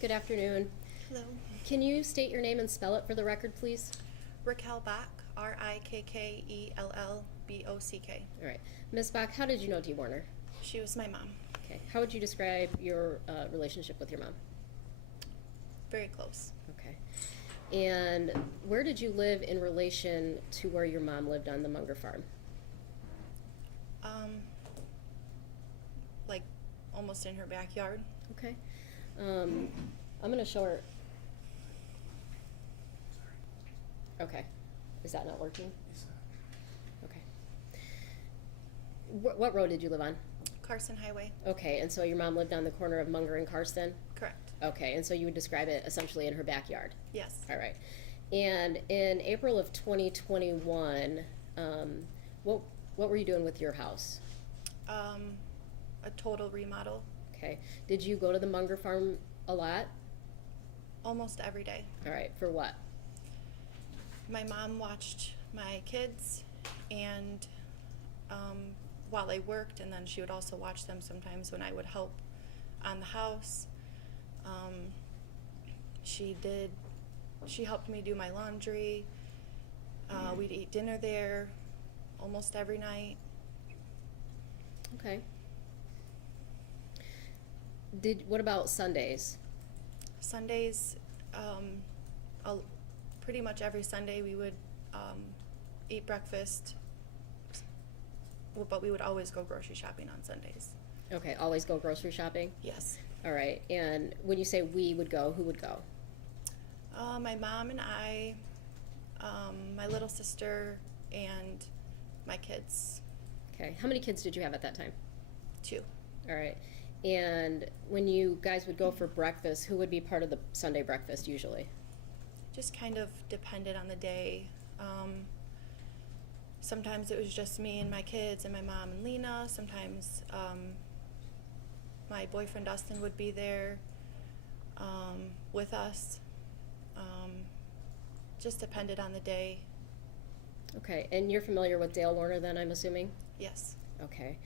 Good afternoon. Hello. Can you state your name and spell it for the record, please? Rikkell Bock, Rikkellbock. All right. Ms. Bock, how did you know Dee Warner? She was my mom. Okay. How would you describe your relationship with your mom? Very close. Okay. And where did you live in relation to where your mom lived on the Munger farm? Like almost in her backyard. Okay. I'm going to show her. Okay. Is that not working? Okay. What road did you live on? Carson Highway. Okay, and so your mom lived on the corner of Munger and Carson? Correct. Okay, and so you would describe it essentially in her backyard? Yes. All right. And in April of 2021, what were you doing with your house? A total remodel. Okay. Did you go to the Munger farm a lot? Almost every day. All right. For what? My mom watched my kids, and while I worked, and then she would also watch them sometimes when I would help on the house. She helped me do my laundry. We'd eat dinner there almost every night. Okay. What about Sundays? Sundays, pretty much every Sunday we would eat breakfast, but we would always go grocery shopping on Sundays. Okay, always go grocery shopping? Yes. All right, and when you say we would go, who would go? My mom and I, my little sister, and my kids. Okay, how many kids did you have at that time? 2. All right, and when you guys would go for breakfast, who would be part of the Sunday breakfast usually? Just kind of depended on the day. Sometimes it was just me and my kids and my mom and Lena. Sometimes my boyfriend Dustin would be there with us. Just depended on the day. Okay, and you're familiar with Dale Warner then, I'm assuming? Yes. Okay,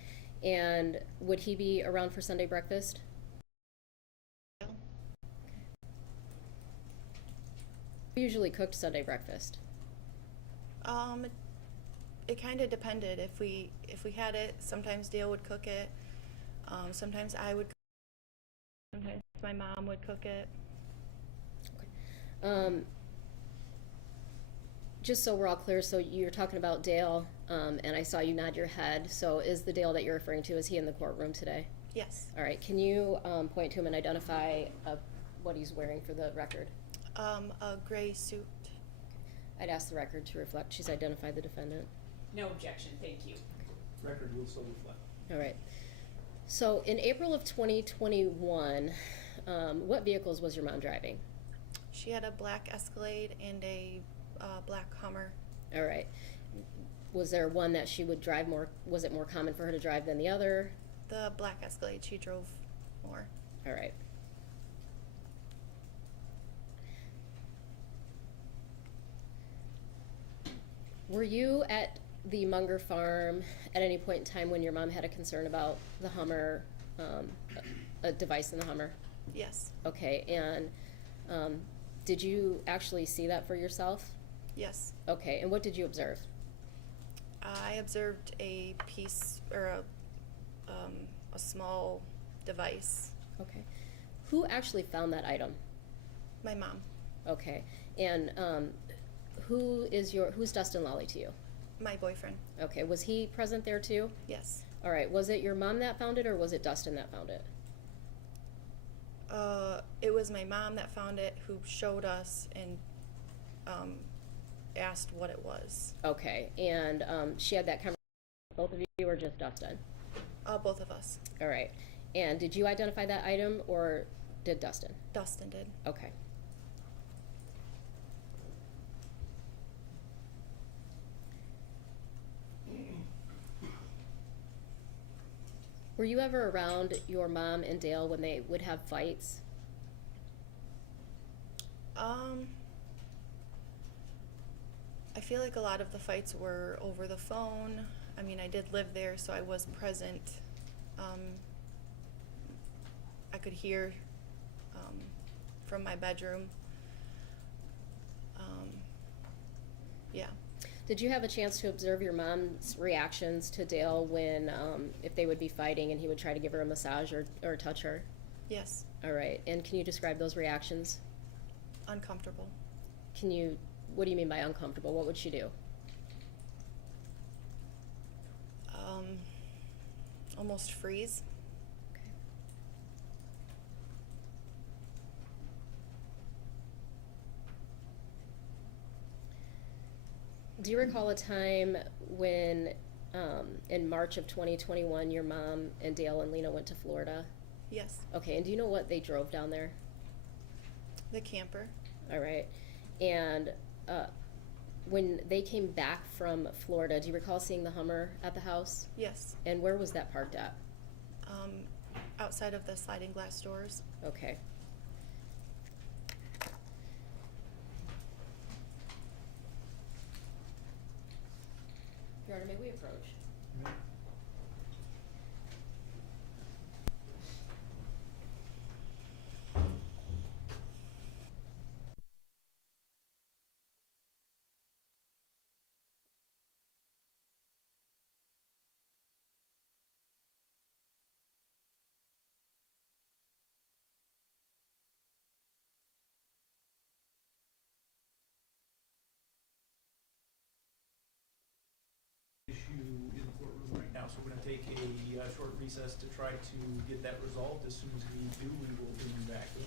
and would he be around for Sunday breakfast? Who usually cooked Sunday breakfast? It kind of depended. If we had it, sometimes Dale would cook it. Sometimes I would cook it. Sometimes my mom would cook it. Okay. Just so we're all clear, so you're talking about Dale, and I saw you nod your head. So is the Dale that you're referring to, is he in the courtroom today? Yes. All right, can you point to him and identify what he's wearing for the record? A gray suit. I'd ask the record to reflect she's identified the defendant. No objection, thank you. Record will so reflect. All right. So in April of 2021, what vehicles was your mom driving? She had a black Escalade and a black Hummer. All right. Was there one that she would drive more? Was it more common for her to drive than the other? The black Escalade she drove more. All right. Were you at the Munger farm at any point in time when your mom had a concern about the Hummer, a device in the Hummer? Yes. Okay, and did you actually see that for yourself? Yes. Okay, and what did you observe? I observed a piece or a small device. Okay. Who actually found that item? My mom. Okay, and who's Dustin Lally to you? My boyfriend. Okay, was he present there too? Yes. All right, was it your mom that found it or was it Dustin that found it? It was my mom that found it, who showed us and asked what it was. Okay, and she had that conversation with both of you or just Dustin? Both of us. All right, and did you identify that item or did Dustin? Dustin did. Okay. Were you ever around your mom and Dale when they would have fights? I feel like a lot of the fights were over the phone. I mean, I did live there, so I was present. I could hear from my bedroom. Yeah. Did you have a chance to observe your mom's reactions to Dale when, if they would be fighting and he would try to give her a massage or touch her? Yes. All right. And can you describe those reactions? Uncomfortable. What do you mean by uncomfortable? What would she do? Almost freeze. Okay. Do you recall a time when, in March of 2021, your mom and Dale and Lena went to Florida? Yes. Okay, and do you know what they drove down there? The camper. All right. And when they came back from Florida, do you recall seeing the Hummer at the house? Yes. And where was that parked at? Outside of the sliding glass doors. Okay. Your Honor, may we approach? Issue in the courtroom right now, so we're gonna take a short recess to try to get that resolved. As soon as we do, we will bring you back in.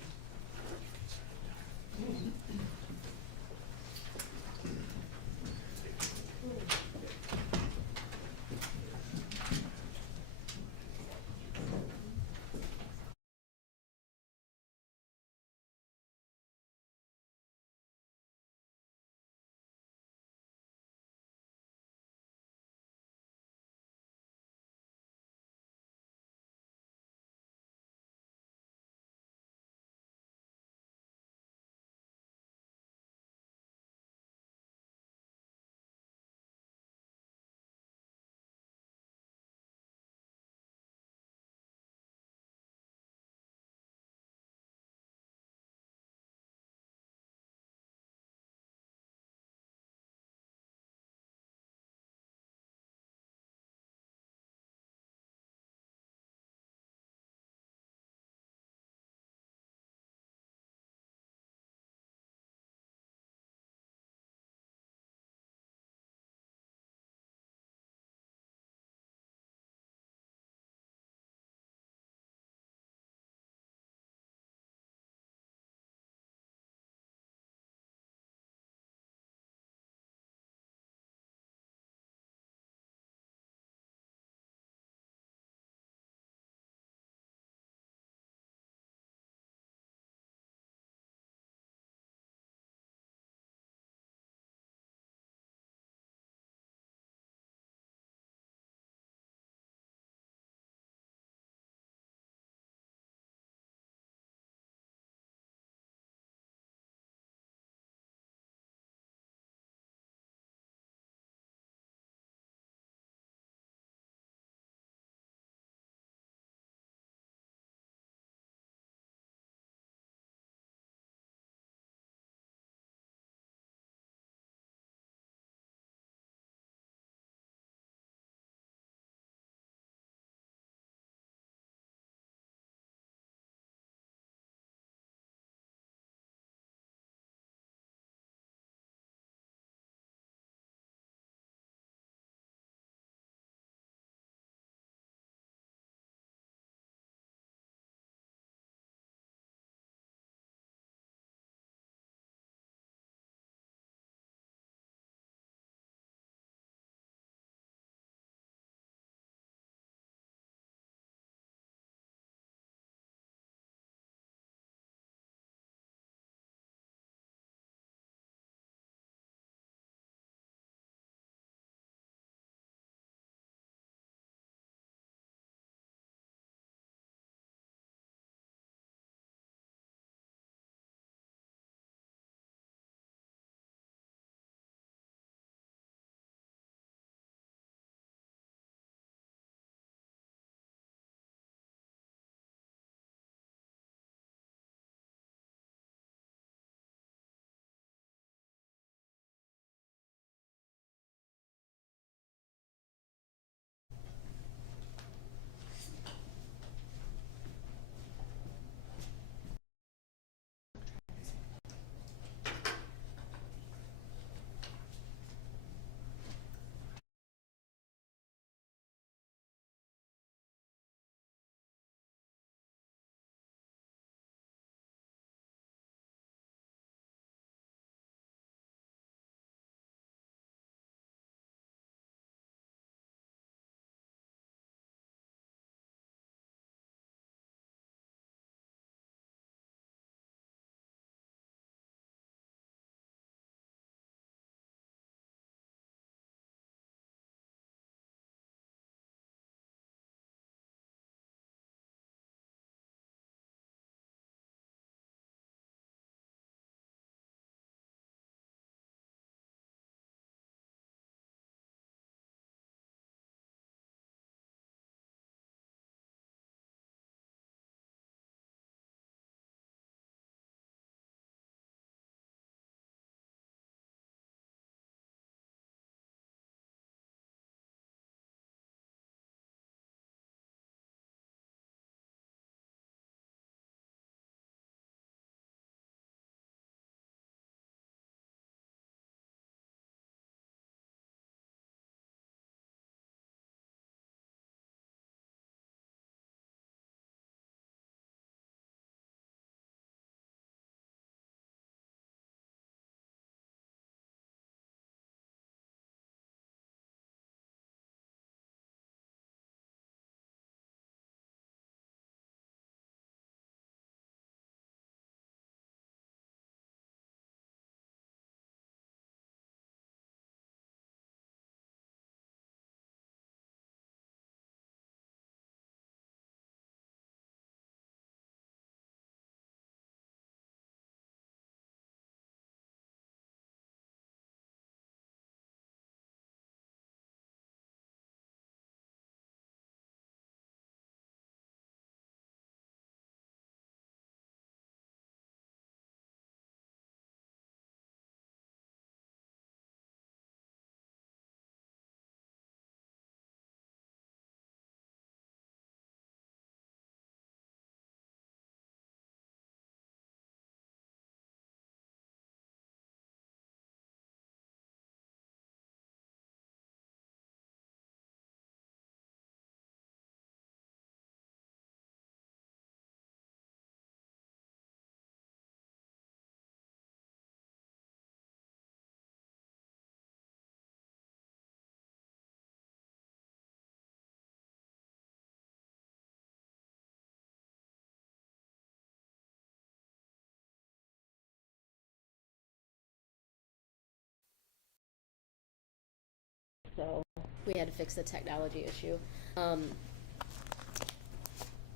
so we had to fix the technology issue.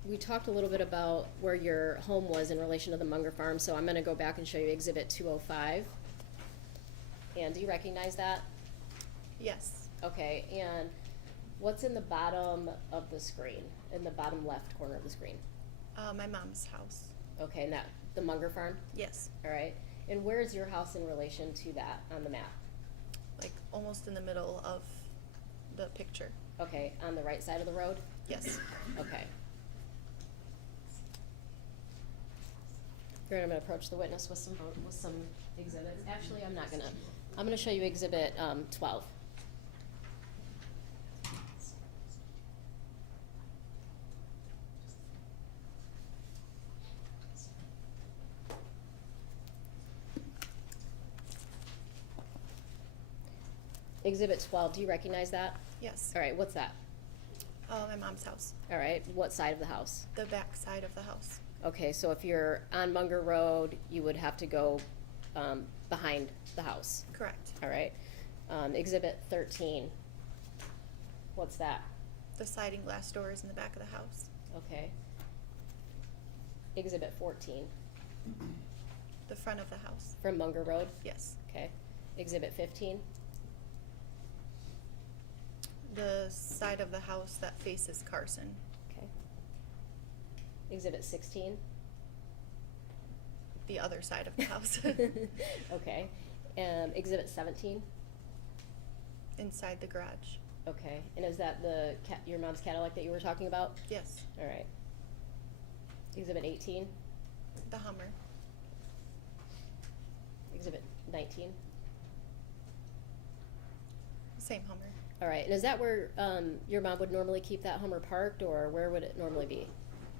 We talked a little bit about where your home was in relation to the Munger Farm, so I'm gonna go back and show you Exhibit 205. And do you recognize that? Yes. Okay, and what's in the bottom of the screen, in the bottom left corner of the screen? My mom's house. Okay, and that, the Munger Farm? Yes. All right, and where is your house in relation to that on the map? Like almost in the middle of the picture. Okay, on the right side of the road? Yes. Okay. Great, I'm gonna approach the witness with some exhibits. Actually, I'm not gonna. I'm gonna show you Exhibit 12. Exhibit 12, do you recognize that? Yes. All right, what's that? My mom's house. All right, what side of the house? The back side of the house. Okay, so if you're on Munger Road, you would have to go behind the house. Correct. All right. Exhibit 13, what's that? The sliding glass doors in the back of the house. Okay. Exhibit 14, The front of the house. from Munger Road. Yes. Okay. Exhibit 15, The side of the house that faces Carson. okay. Exhibit 16, The other side of the house. okay. Exhibit 17, Inside the garage. okay. And is that the your mom's Cadillac that you were talking about? Yes. All right. Exhibit 18, The Hummer. Exhibit 19. Same Hummer. All right. And is that where your mom would normally keep that Hummer parked, or where would it normally be?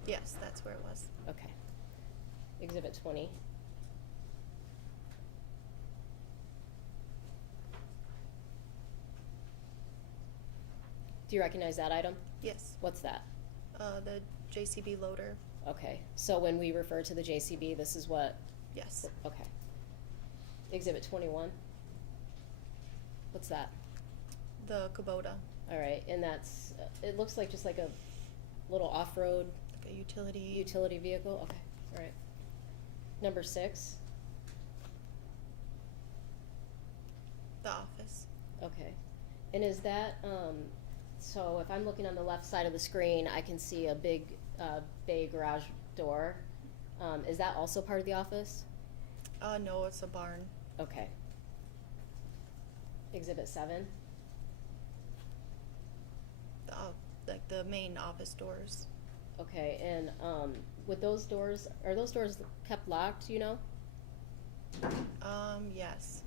Yes, that's where it was. Okay. Exhibit 20. Do you recognize that item? Yes. What's that? The JCB loader. Okay. So when we refer to the JCB, this is what? Yes. Okay. Exhibit 21. What's that? The Kubota. All right. And that's, it looks like just like a little off-road Like a utility. utility vehicle? Okay. All right. Number 6. The office. Okay. And is that, so if I'm looking on the left side of the screen, I can see a big bay garage door. Is that also part of the office? No, it's a barn. Okay. Exhibit 7. Like the main office doors. Okay, and with those doors, are those doors kept locked, you know? Yes.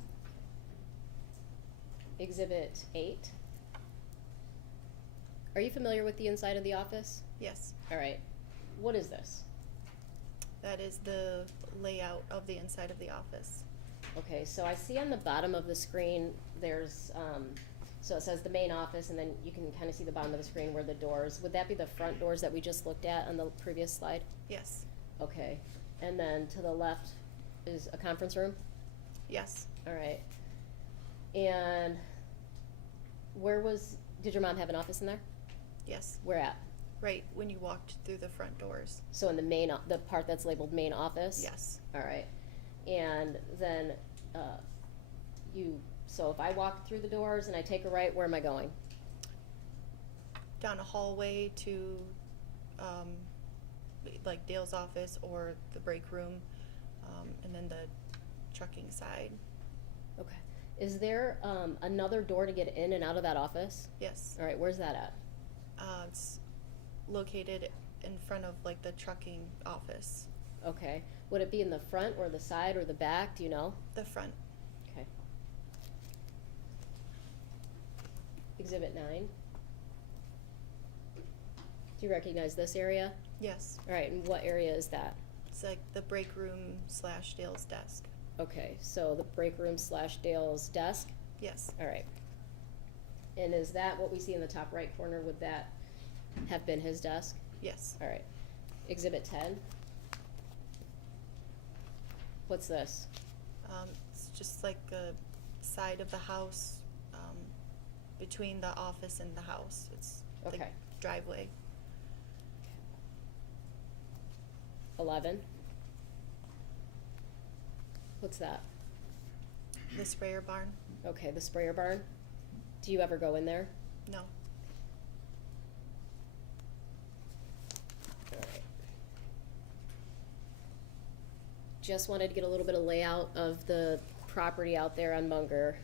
Exhibit 8. Are you familiar with the inside of the office? Yes. All right. What is this? That is the layout of the inside of the office. Okay, so I see on the bottom of the screen, there's, so it says the main office, and then you can kind of see the bottom of the screen where the doors, would that be the front doors that we just looked at on the previous slide? Yes. Okay, and then to the left is a conference room? Yes. All right. And did your mom have an office in there? Yes. Where at? Right when you walked through the front doors. So in the part that's labeled main office? Yes. All right. And then so if I walk through the doors and I take a right, where am I going? Down a hallway to like Dale's office or the break room, and then the trucking side. Okay. Is there another door to get in and out of that office? Yes. All right, where's that at? It's located in front of like the trucking office. Okay. Would it be in the front or the side or the back? Do you know? The front. Okay. Exhibit 9. Do you recognize this area? Yes. All right, and what area is that? It's like the break room / Dale's desk. Okay, so the break room / Dale's desk? Yes. All right. And is that what we see in the top right corner? Would that have been his desk? Yes. All right. Exhibit 10. What's this? It's just like a side of the house, between the office and the house. It's the Okay. driveway. 11? What's that? The sprayer barn? Okay, the sprayer barn. Do you ever go in there? No. All right. Just wanted to get a little bit of layout of the property out there on Munger.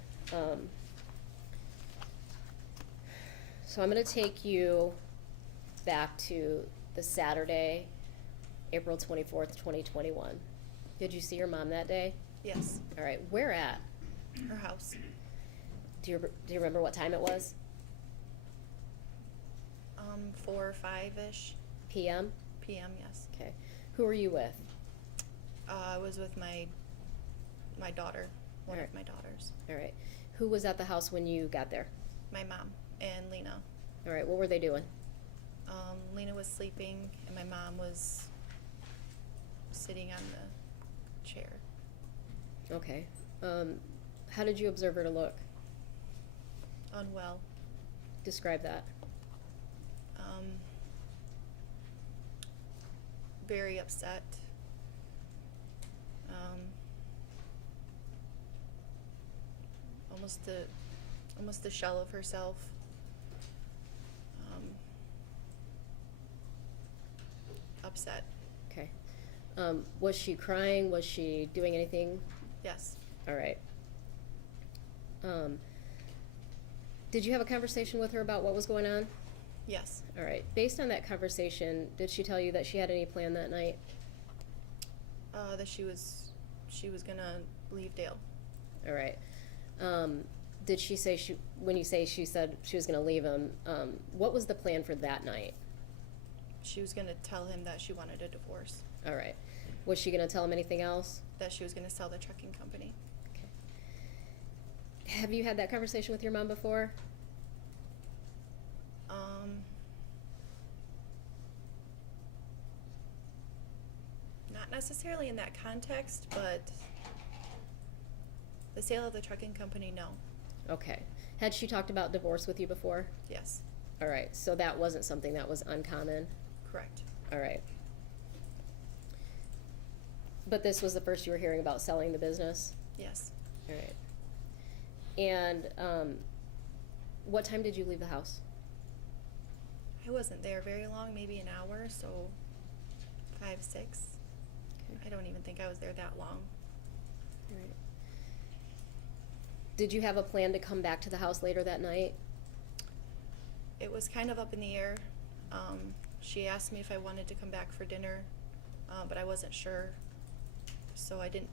So I'm gonna take you back to the Saturday, April 24th, 2021. Did you see your mom that day? Yes. All right, where at? Her house. Do you remember what time it was? 4 or 5-ish PM? p.m., yes. Okay. Who were you with? I was with my daughter, one Alright. of my daughters. All right. Who was at the house when you got there? My mom and Lena. All right, what were they doing? Lena was sleeping and my mom was sitting on the chair. Okay. How did you observe her to look? Unwell. Describe that. Very upset. Almost the shell of herself. Upset. Okay. Was she crying? Was she doing anything? Yes. All right. Did you have a conversation with her about what was going on? Yes. All right. Based on that conversation, did she tell you that she had any plan that night? That she was gonna leave Dale. All right. Did she say when you say she said she was going to leave him, what was the plan for that night? She was gonna tell him that she wanted a divorce. All right. Was she going to tell him anything else? That she was gonna sell the trucking company. Okay. Have you had that conversation with your mom before? Not necessarily in that context, but the sale of the trucking company, no. Okay. Had she talked about divorce with you before? Yes. All right. So that wasn't something that was uncommon? Correct. All right. But this was the first you were hearing about selling the business? Yes. All right. And what time did you leave the house? I wasn't there very long, maybe an hour, so 5, 6. Okay. I don't even think I was there that long. All right. Did you have a plan to come back to the house later that night? It was kind of up in the air. She asked me if I wanted to come back for dinner, but I wasn't sure, so I didn't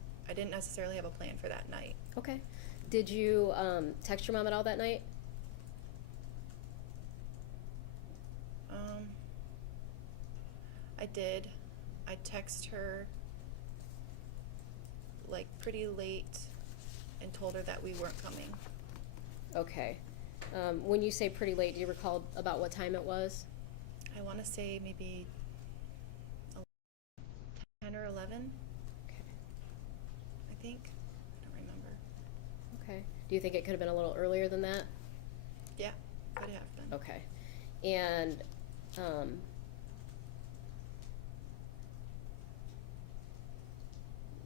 necessarily have a plan for that night. Okay. Did you text your mom at all that night? I did. I texted her like pretty late and told her that we weren't coming. Okay. When you say pretty late, do you recall about what time it was? I want to say maybe 10 or 11, Okay. I think. I don't remember. Okay. Do you think it could have been a little earlier than that? Yeah, could have been. Okay. And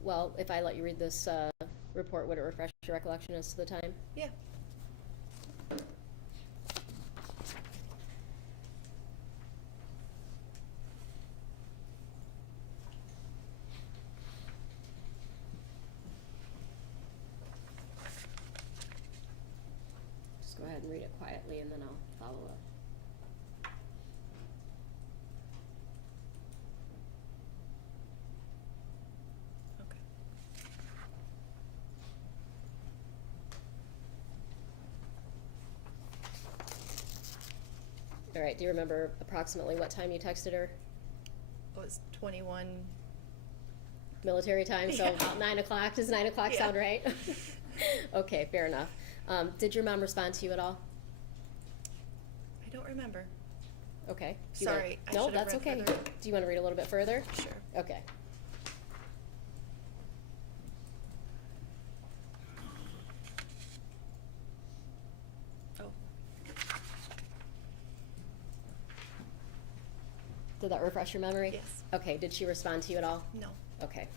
well, if I let you read this report, would it refresh your recollection as to the time? Yeah. Just go ahead and read it quietly, and then I'll follow up. Okay. All right. Do you remember approximately what time you texted her? It was 21. Military time, so Yeah. about 9 o'clock. Does 9 o'clock Yeah. sound right? Okay, fair enough. Did your mom respond to you at all? I don't remember. Okay. Do you wanna- Sorry, I No, should have that's read okay. further. Do you want to read a little bit further? Sure. Okay. Oh, Did that refresh your memory? Yes. Okay, did she respond to you at all? No. Okay.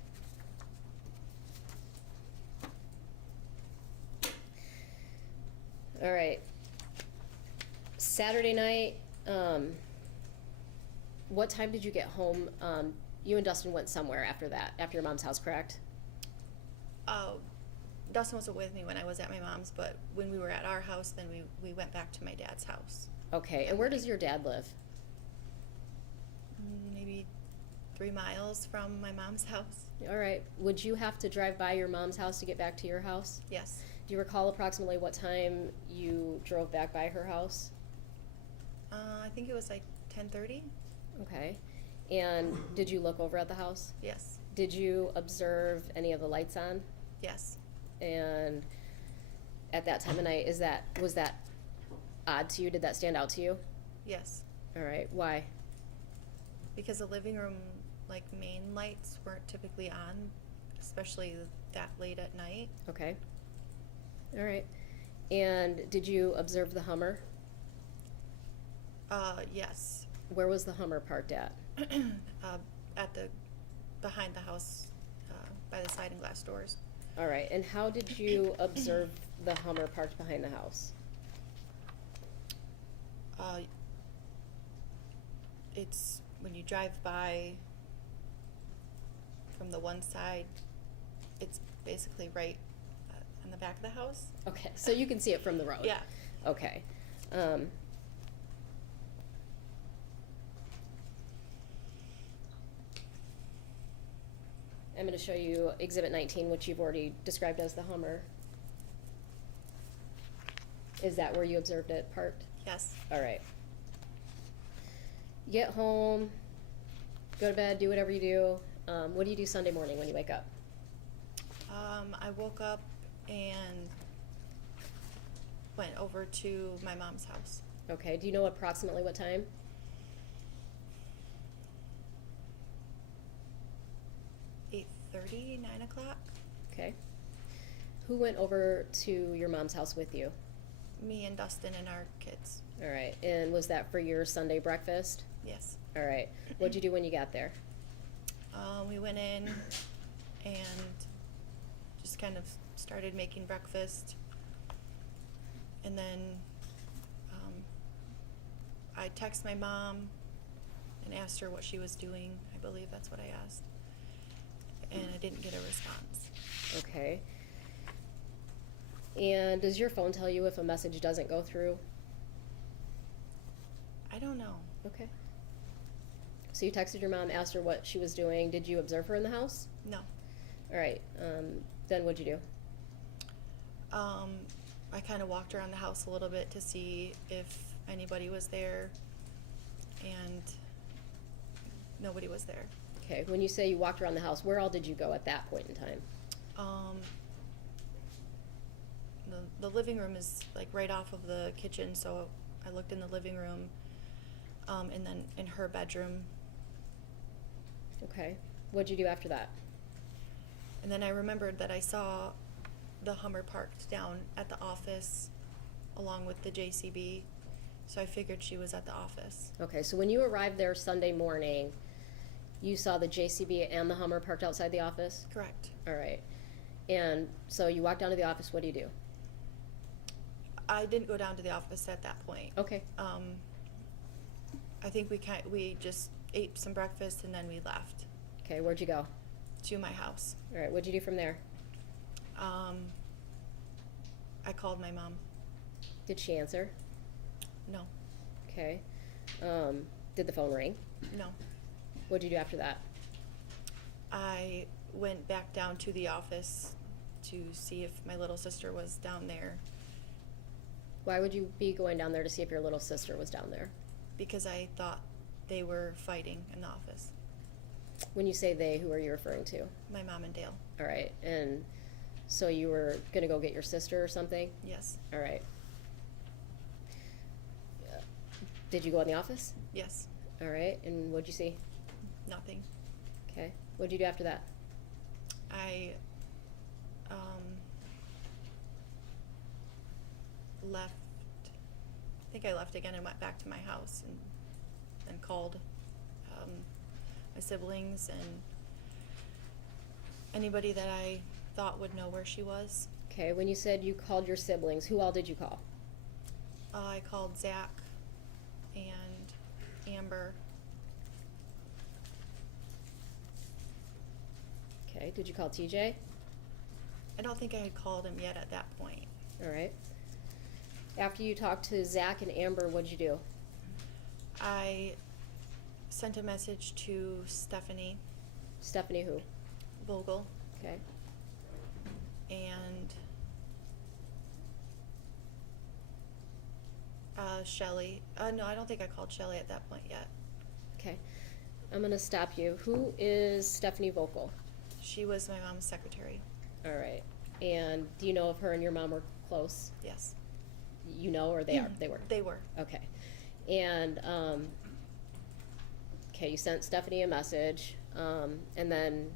All right. Saturday night, what time did you get home? You and Dustin went somewhere after that, after your mom's house, correct? Dustin wasn't with me when I was at my mom's, but when we were at our house, then we went back to my dad's house. Okay, and where does your dad live? Maybe 3 miles from my mom's house. All right. Would you have to drive by your mom's house to get back to your house? Yes. Do you recall approximately what time you drove back by her house? I think it was like 10:30. Okay. And did you look over at the house? Yes. Did you observe any of the lights on? Yes. And at that time of night, was that odd to you? Did that stand out to you? Yes. All right. Why? Because the living room, like, main lights weren't typically on, especially that late at night. Okay. All right. And did you observe the Hummer? Yes. Where was the Hummer parked at? Behind the house, by the sliding glass doors. All right. And how did you observe the Hummer parked behind the house? It's when you drive by from the one side, it's basically right on the back of the house. Okay. So you can see it from the road? Yeah. Okay. I'm going to show you Exhibit 19, which you've already described as the Hummer. Is that where you observed it parked? Yes. All right. You get home, go to bed, do whatever you do. What do you do Sunday morning when you wake up? I woke up and went over to my mom's house. Okay. Do you know approximately what time? 8:30, 9 o'clock. Okay. Who went over to your mom's house with you? Me and Dustin and our kids. All right. And was that for your Sunday breakfast? Yes. All right. What'd you do when you got there? We went in and just kind of started making breakfast. And then I texted my mom and asked her what she was doing. I believe that's what I asked. And I didn't get a response. Okay. And does your phone tell you if a message doesn't go through? I don't know. Okay. So you texted your mom, asked her what she was doing. Did you observe her in the house? No. All right. Then what'd you do? I kind of walked around the house a little bit to see if anybody was there, and nobody was there. Okay. When you say you walked around the house, where all did you go at that point in time? The living room is like right off of the kitchen, so I looked in the living room, and then in her bedroom. Okay. What'd you do after that? And then I remembered that I saw the Hummer parked down at the office along with the JCB, so I figured she was at the office. Okay. So when you arrived there Sunday morning, you saw the JCB and the Hummer parked outside the office? Correct. All right. And so you walk down to the office. What do you do? I didn't go down to the office at that point. Okay. I think we just ate some breakfast and then we left Okay. Where'd you go? to my house. All right. What'd you do from there? I called my mom. Did she answer? No. Okay. Did the phone ring? No. What'd you do after that? I went back down to the office to see if my little sister was down there Why would you be going down there to see if your little sister was down there? because I thought they were fighting in the office. When you say they, who are you referring to? My mom and Dale. All right. And so you were going to go get your sister or something? Yes. All right. Did you go in the office? Yes. All right. And what'd you see? Nothing. Okay. What'd you do after that? I left. I think I left again and went back to my house and called my siblings and anybody that I thought would know where she was. Okay, when you said you called your siblings, who all did you call? I called Zach and Amber. Okay, did you call TJ? I don't think I had called him yet at that point. All right. After you talked to Zach and Amber, what'd you do? I sent a message to Stephanie Stephanie who? Vogel Okay. and Shelly. No, I don't think I called Shelly at that point yet. Okay. I'm gonna stop you. Who is Stephanie Vocal? She was my mom's secretary. All right. And do you know if her and your mom were close? Yes. You know, or they are? They were. They were. Okay. And okay, you sent Stephanie a message, and then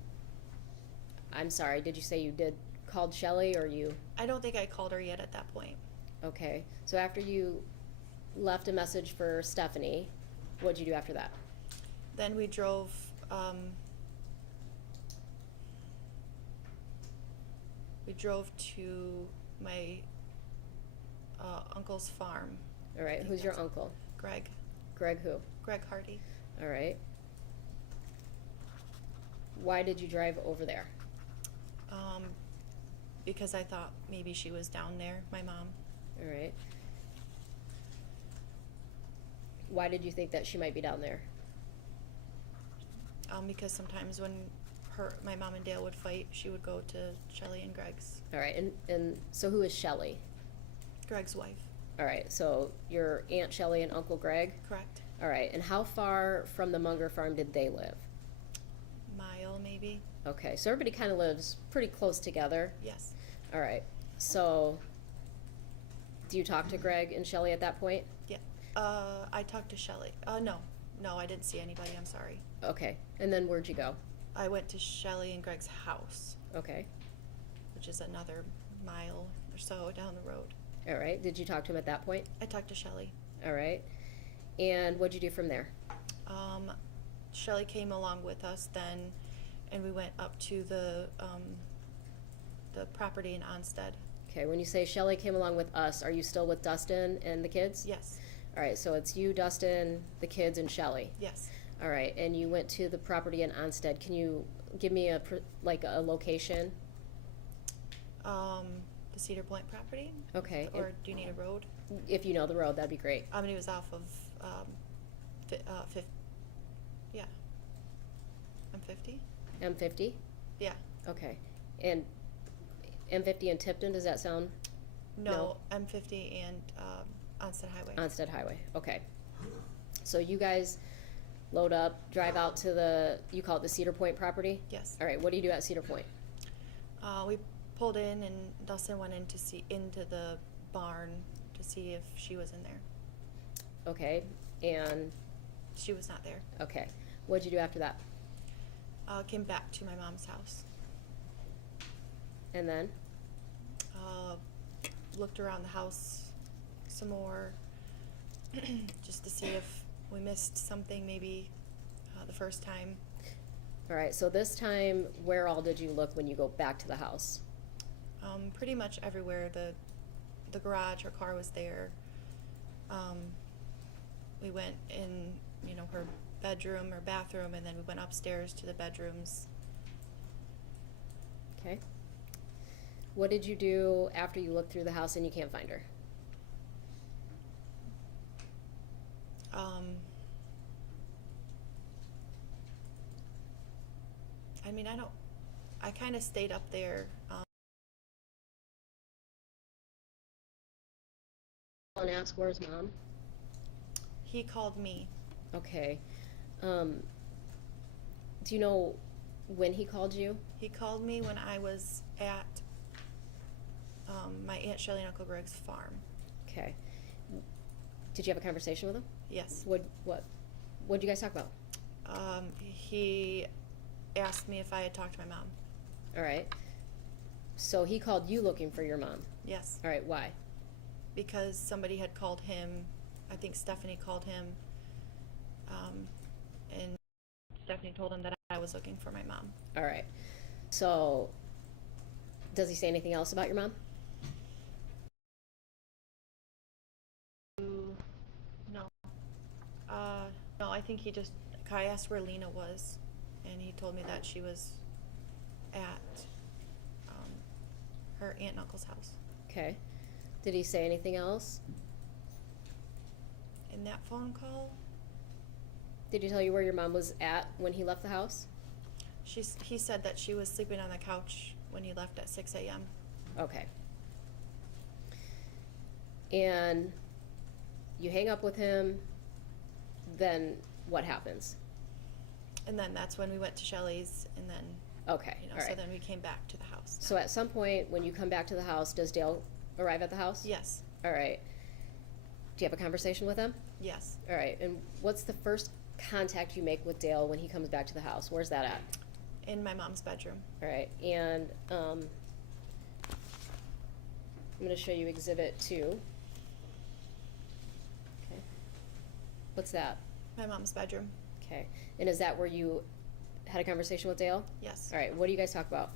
I'm sorry. Did you say you did called Shelly or you? I don't think I called her yet at that point. Okay. So after you left a message for Stephanie, what'd you do after that? Then we drove. We drove to my uncle's farm. All right. think Who's your that's- uncle? Greg. Greg who? Greg Hardy. All right. Why did you drive over there? Because I thought maybe she was down there, my mom. All right. Why did you think that she might be down there? Because sometimes when my mom and Dale would fight, she would go to Shelly and Greg's. All right. And so who is Shelly? Greg's wife. All right. So your Aunt Shelly and Uncle Greg? Correct. All right. And how far from the Munger farm did they live? Mile, maybe. Okay. So everybody kind of lives pretty close together. Yes. All right. So do you talk to Greg and Shelly at that point? Yeah. I talked to Shelly. No, I didn't see anybody. I'm sorry. Okay. And then where'd you go? I went to Shelly and Greg's house, Okay. which is another mile or so down the road. All right. Did you talk to him at that point? I talked to Shelly. All right. And what'd you do from there? Shelly came along with us then, and we went up to the property in Onstead. Okay. When you say Shelly came along with us, are you still with Dustin and the kids? Yes. All right. So it's you, Dustin, the kids, and Shelly. Yes. All right. And you went to the property in Onstead. Can you give me a location? The Cedar Point property? Okay. Or do you need a road? If you know the road, that'd be great. It was off of, yeah. M50? M50? Yeah. Okay. And M50 and Tipton, does that sound? No, M50 and, Onstead Highway. Onstead Highway. Okay. So you guys load up, drive out to you call it the Cedar Point property? Yes. All right. What do you do at Cedar Point? We pulled in and Dustin went in to see into the barn to see if she was in there. Okay. And, She was not there. okay. What'd you do after that? Came back to my mom's house. And then? Looked around the house some more just to see if we missed something maybe the first time. All right. So this time, where all did you look when you go back to the house? Pretty much everywhere. The garage, her car was there. We went in, her bedroom or bathroom, and then we went upstairs to the bedrooms. Okay. What did you do after you looked through the house and you can't find her? I kind of stayed up there. And ask, where's Mom? He called me. Okay. Do you know when he called you? He called me when I was at my Aunt Shelly and Uncle Greg's farm. Okay. Did you have a conversation with him? Yes. What'd you guys talk about? He asked me if I had talked to my mom. All right. So he called you looking for your mom. Yes. All right. Why? Because somebody had called him. I think Stephanie called him. And Stephanie told him that I was looking for my mom. All right. So, does he say anything else about your mom? No. No, I think I asked where Lena was, and he told me that she was at her aunt and uncle's house. Okay. Did he say anything else? In that phone call, Did he tell you where your mom was at when he left the house? he said that she was sleeping on the couch when he left at 6 a.m. Okay. And you hang up with him, then what happens? And then that's when we went to Shelley's, and then, Okay, you know, all so right. then we came back to the house. So at some point, when you come back to the house, does Dale arrive at the house? Yes, All right. Do you have a conversation with him? yes. All right. And what's the first contact you make with Dale when he comes back to the house? Where's that at? In my mom's bedroom. All right. And I'm going to show you Exhibit 2. Okay. What's that? My mom's bedroom. Okay. And is that where you had a conversation with Dale? Yes. All right. What do you guys talk about?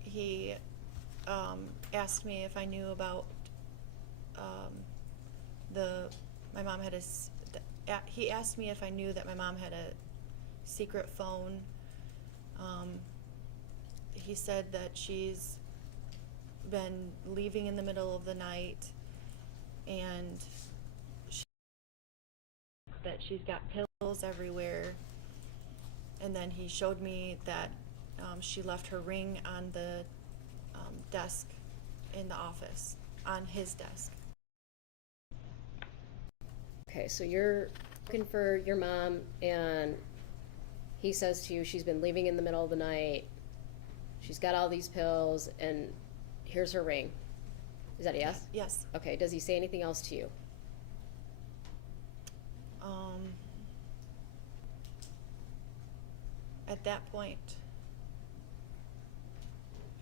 He asked me if I knew about my mom had he asked me if I knew that my mom had a secret phone. He said that she's been leaving in the middle of the night, and that she's got pills everywhere. And then he showed me that she left her ring on the desk in the office, on his desk. Okay, so you're looking for your mom, and he says to you she's been leaving in the middle of the night, she's got all these pills, and here's her ring. Is that a yes? Yes. Okay, does he say anything else to you? At that point,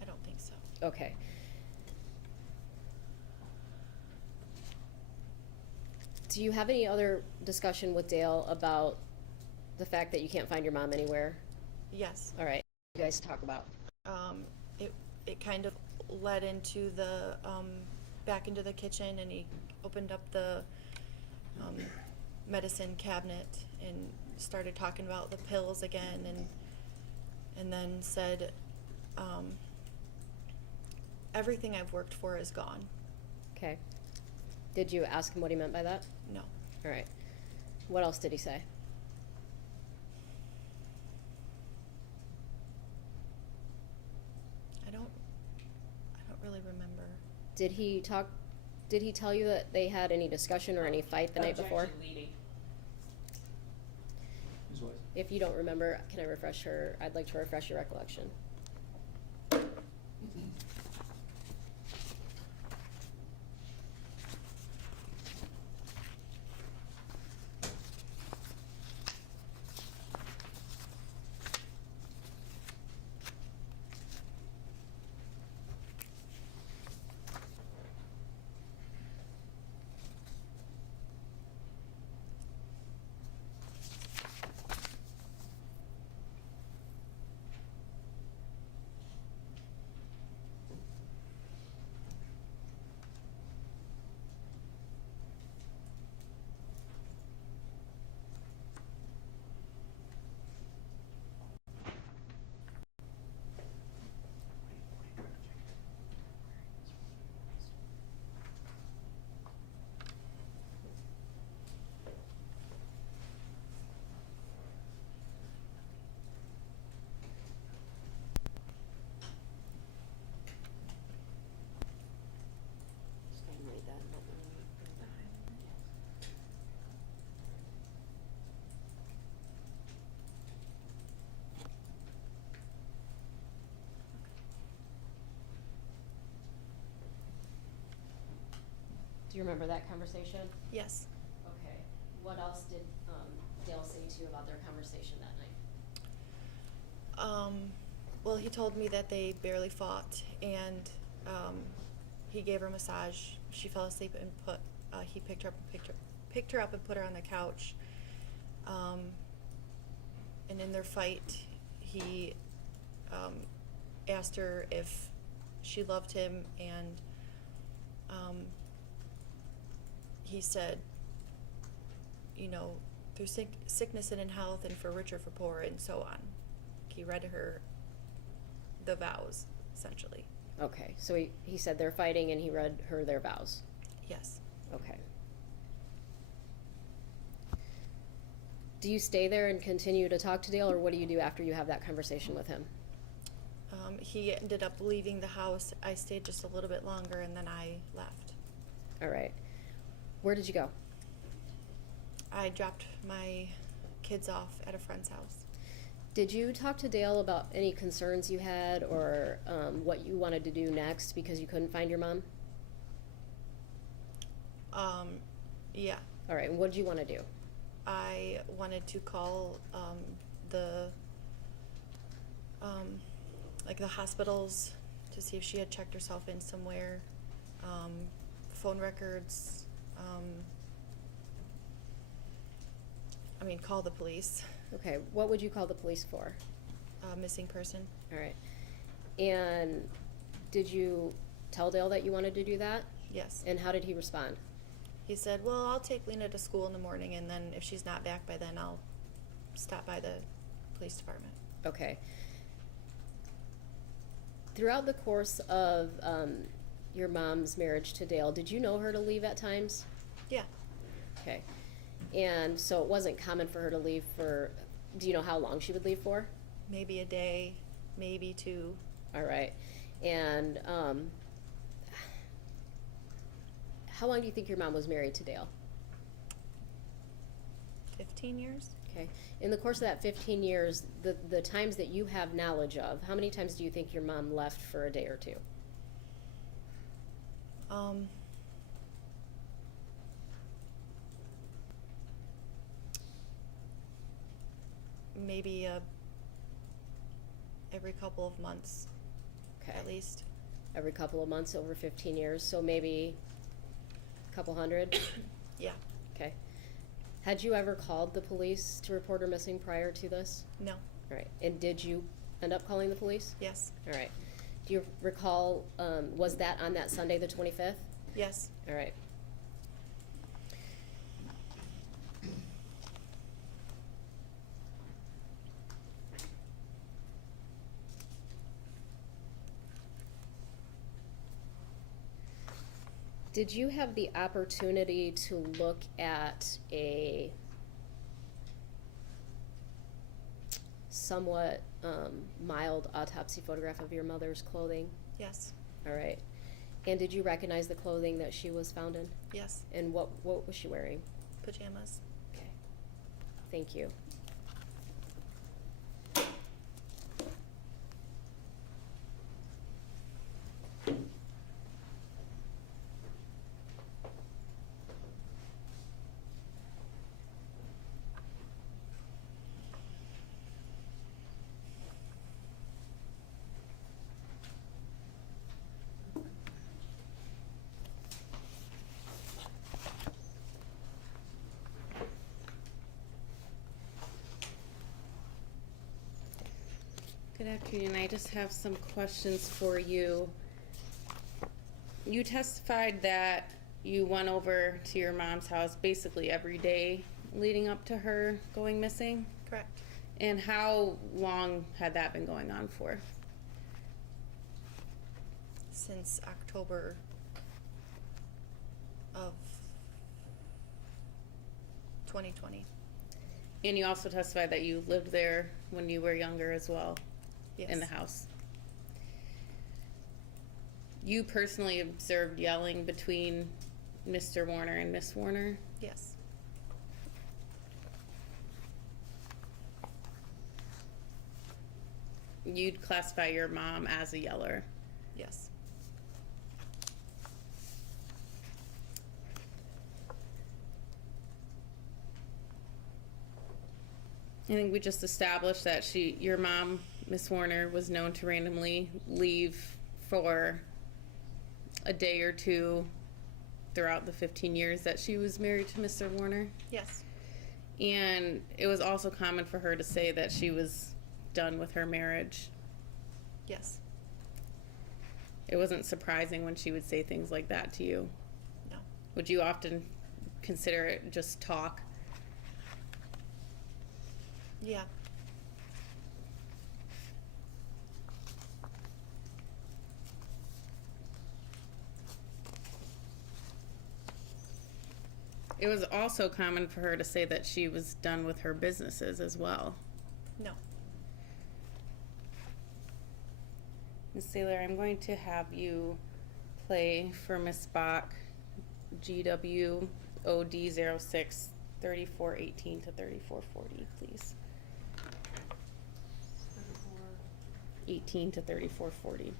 I don't think so. Okay. Do you have any other discussion with Dale about the fact that you can't find your mom anywhere? Yes. All right, you guys talk about. It kind of led into the back into the kitchen, and he opened up the medicine cabinet and started talking about the pills again, and then said, everything I've worked for is gone. Okay. Did you ask him what he meant by that? No. All right. What else did he say? I don't really remember. Did he tell you that they had any discussion or any fight the night before? Objection leading. Ms. Wise? If you don't remember, can I refresh her? I'd like to refresh your recollection. Do you remember that conversation? Yes. Okay. What else did Dale say to you about their conversation that night? Well, he told me that they barely fought, and he gave her a massage. She fell asleep, and he picked her up and put her on the couch. and in their fight, he asked her if she loved him, and he said, you know, through sickness and in health, and for rich or for poor, and so on. He read her the vows, essentially. Okay, so he said they're fighting and he read her their vows. Yes. Okay. Do you stay there and continue to talk to Dale, or what do you do after you have that conversation with him? He ended up leaving the house. I stayed just a little bit longer, and then I left. All right. Where did you go? I dropped my kids off at a friend's house. Did you talk to Dale about any concerns you had, or what you wanted to do next because you couldn't find your mom? Yeah. All right, and what did you want to do? I wanted to call the hospitals to see if she had checked herself in somewhere, phone records, call the police. Okay, what would you call the police for? Missing person. All right. And did you tell Dale that you wanted to do that? Yes. And how did he respond? He said, well, I'll take Lena to school in the morning, and then if she's not back by then, I'll stop by the police department. Okay. Throughout the course of your mom's marriage to Dale, did you know her to leave at times? Yeah. Okay. And so it wasn't common for her to leave for, do you know how long she would leave for? Maybe a day, maybe two. All right. And how long do you think your mom was married to Dale? 15 years. Okay. In the course of that 15 years, the times that you have knowledge of, how many times do you think your mom left for a day or two? Maybe every couple of months, Okay. at least. Every couple of months over 15 years, so maybe a couple hundred? Yeah. Okay. Had you ever called the police to report her missing prior to this? No. All right. And did you end up calling the police? Yes. All right. Do you recall, was that on that Sunday, the 25th? Yes. All right. Did you have the opportunity to look at a somewhat mild autopsy photograph of your mother's clothing? Yes. All right. And did you recognize the clothing that she was found in? Yes. And what was she wearing? Pajamas. Okay. Thank you. Good afternoon. I just have some questions for you. You testified that you went over to your mom's house basically every day leading up to her going missing. Correct. And how long had that been going on for? Since October of 2020. And you also testified that you lived there when you were younger as well. Yes. In the house. You personally observed yelling between Mr. Warner and Miss Warner? Yes. You'd classify your mom as a yeller. Yes. I think we just established that your mom, Miss Warner, was known to randomly leave for a day or two throughout the 15 years that she was married to Mr. Warner. Yes. And it was also common for her to say that she was done with her marriage. Yes. It wasn't surprising when she would say things like that to you. No. Would you often consider it just talk? Yeah. It was also common for her to say that she was done with her businesses as well. No. Ms. Saylor, I'm going to have you play for Ms. Bock GWOD 06 3418 to 3440, please. 18 to 3440.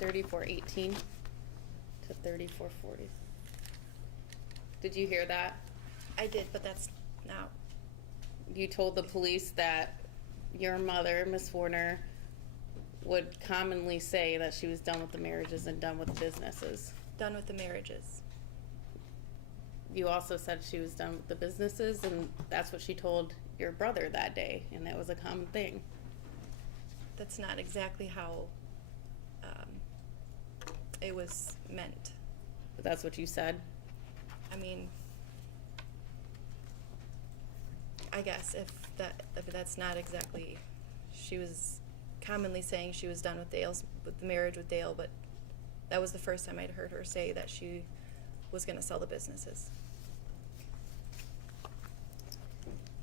$34.18 to $34.40. Did you hear that? I did, but that's not. You told the police that your mother, Miss Warner, would commonly say that she was done with the marriages and done with the businesses. Done with the marriages. You also said she was done with the businesses, and that's what she told your brother that day, and that was a common thing. That's not exactly how it was meant. But that's what you said? I mean, I guess if that's not exactly, she was commonly saying she was done with with the marriage with Dale, but that was the first time I'd heard her say that she was going to sell the businesses.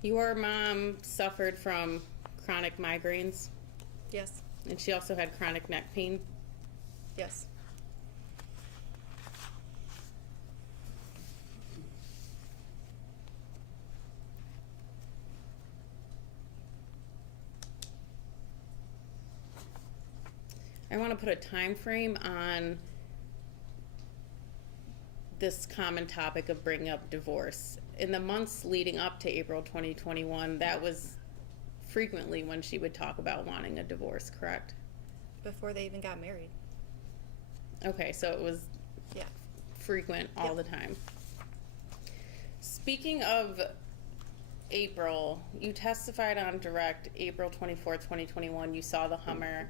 Your mom suffered from chronic migraines, Yes. and she also had chronic neck pain. Yes. I want to put a time frame on this common topic of bringing up divorce. In the months leading up to April 2021, that was frequently when she would talk about wanting a divorce, correct? Before they even got married. Okay, so it was Yeah. frequent all Yep. the time. Speaking of April, you testified on direct April 24th, 2021. You saw the Hummer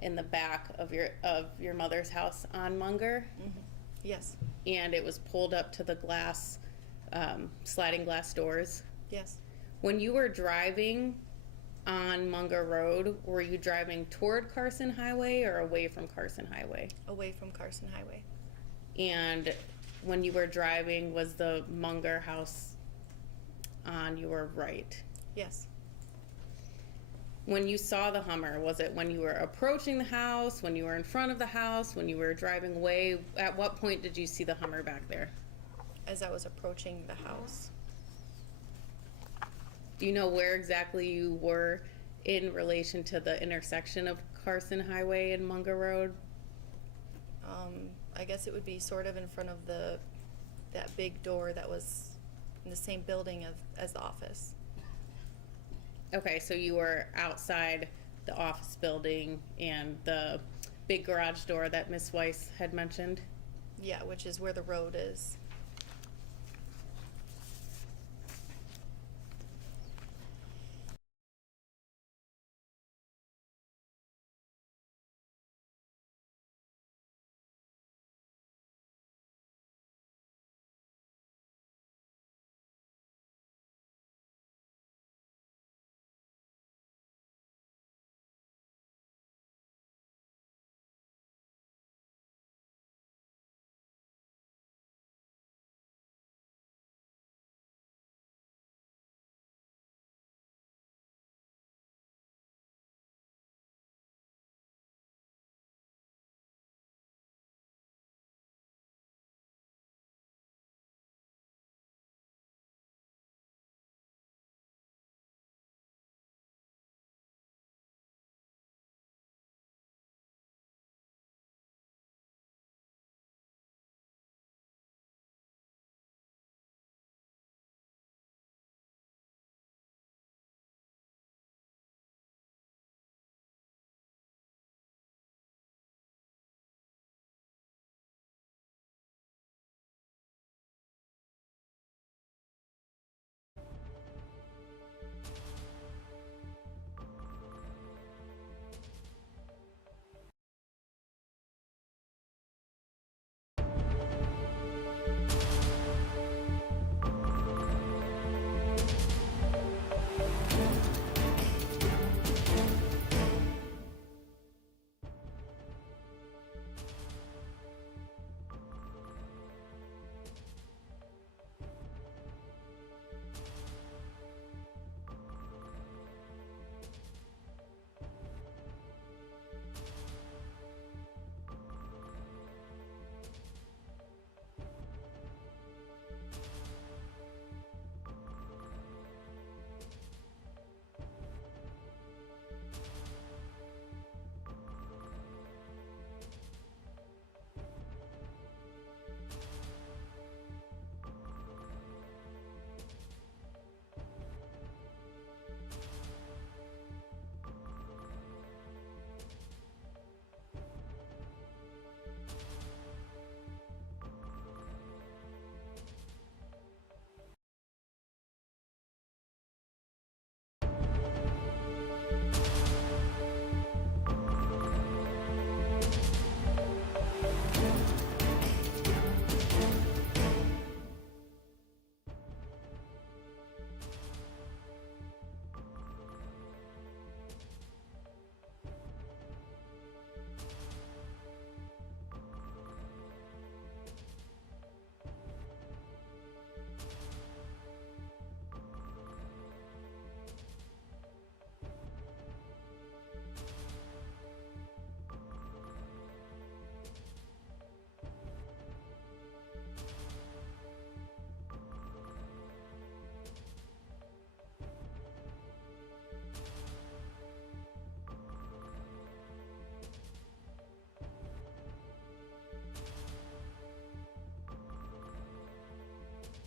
in the back of your mother's house on Munger, Mm-hmm. Yes. and it was pulled up to the glass, sliding glass doors. Yes. When you were driving on Munger Road, were you driving toward Carson Highway or away from Carson Highway? Away from Carson Highway. And when you were driving, was the Munger house on your right? Yes. When you saw the Hummer, was it when you were approaching the house, when you were in front of the house, when you were driving away? At what point did you see the Hummer back there? As I was approaching the house. Do you know where exactly you were in relation to the intersection of Carson Highway and Munger Road? I guess it would be sort of in front of that big door that was in the same building as the office. Okay, so you were outside the office building and the big garage door that Miss Weiss had mentioned? Yeah, which is where the road is.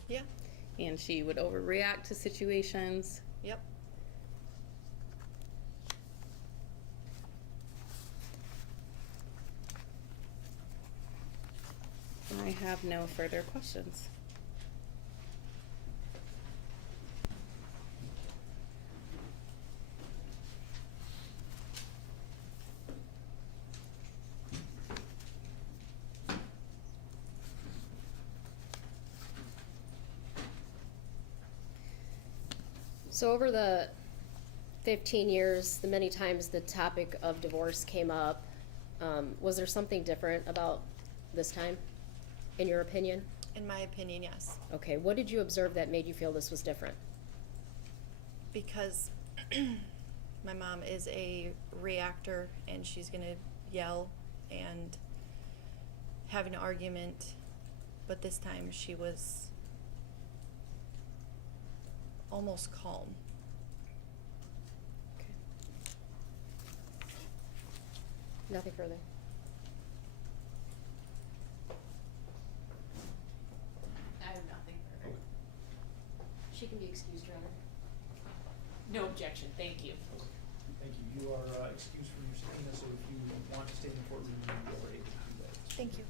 Yeah. And she would overreact to situations. Yep. I have no further questions. So over the 15 years, the many times the topic of divorce came up, was there something different about this time, in your opinion? In my opinion, yes. Okay, what did you observe that made you feel this was different? Because my mom is a reactor and she's going to yell and have an argument, but this time she was almost calm. Okay. Nothing further. I have nothing further. She can be excused, Your Honor. No objection, thank you. Thank you. You are excused from your subpoena, so if you want to stay in the courtroom, you are able to do that. Thank you.